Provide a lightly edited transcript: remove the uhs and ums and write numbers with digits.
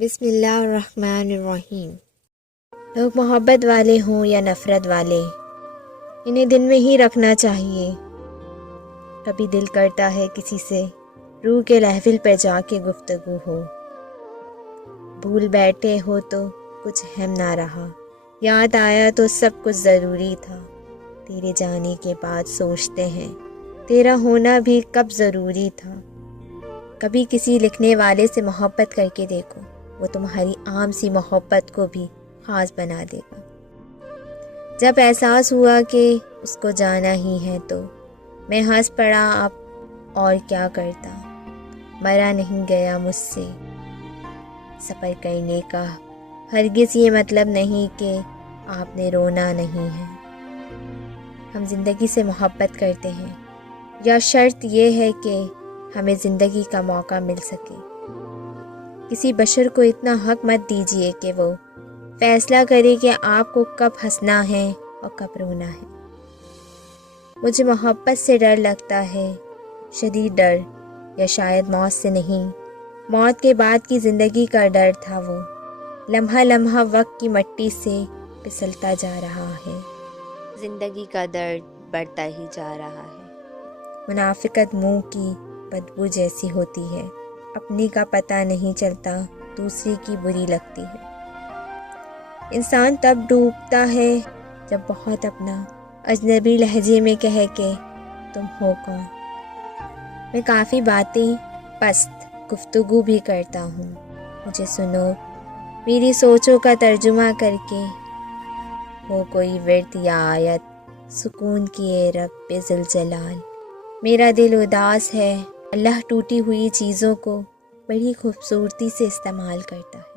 بسم اللہ الرحمن الرحیم۔ لوگ محبت والے ہوں یا نفرت والے، انہیں دن میں ہی رکھنا چاہیے۔ کبھی دل کرتا ہے کسی سے روح کے محفل پہ جا کے گفتگو ہو، بھول بیٹھے ہو تو کچھ اہم نہ رہا، یاد آیا تو سب کچھ ضروری تھا۔ تیرے جانے کے بعد سوچتے ہیں تیرا ہونا بھی کب ضروری تھا۔ کبھی کسی لکھنے والے سے محبت کر کے دیکھو، وہ تمہاری عام سی محبت کو بھی خاص بنا دے گا۔ جب احساس ہوا کہ اس کو جانا ہی ہے تو میں ہنس پڑا، اب اور کیا کرتا۔ مرا نہیں گیا مجھ سے سفر کرنے کا، ہرگز یہ مطلب نہیں کہ آپ نے رونا نہیں ہے۔ ہم زندگی سے محبت کرتے ہیں، یا شرط یہ ہے کہ ہمیں زندگی کا موقع مل سکے۔ کسی بشر کو اتنا حق مت دیجیے کہ وہ فیصلہ کرے کہ آپ کو کب ہنسنا ہے اور کب رونا ہے۔ مجھے محبت سے ڈر لگتا ہے، شدید ڈر، یا شاید موت سے نہیں، موت کے بعد کی زندگی کا ڈر تھا۔ وہ لمحہ لمحہ وقت کی مٹی سے پھسلتا جا رہا ہے، زندگی کا درد بڑھتا ہی جا رہا ہے۔ منافقت منہ کی بدبو جیسی ہوتی ہے، اپنی کا پتہ نہیں چلتا، دوسری کی بری لگتی ہے۔ انسان تب ڈوبتا ہے جب بہت اپنا اجنبی لہجے میں کہے کہ تم ہو کون۔ میں کافی باتیں پست گفتگو بھی کرتا ہوں، مجھے سنو، میری سوچوں کا ترجمہ کر کے۔ ہو کوئی ورد یا آیت سکون کیے رب ذوالجلال۔ میرا دل اداس ہے، اللہ ٹوٹی ہوئی چیزوں کو بڑی خوبصورتی سے استعمال کرتا ہے۔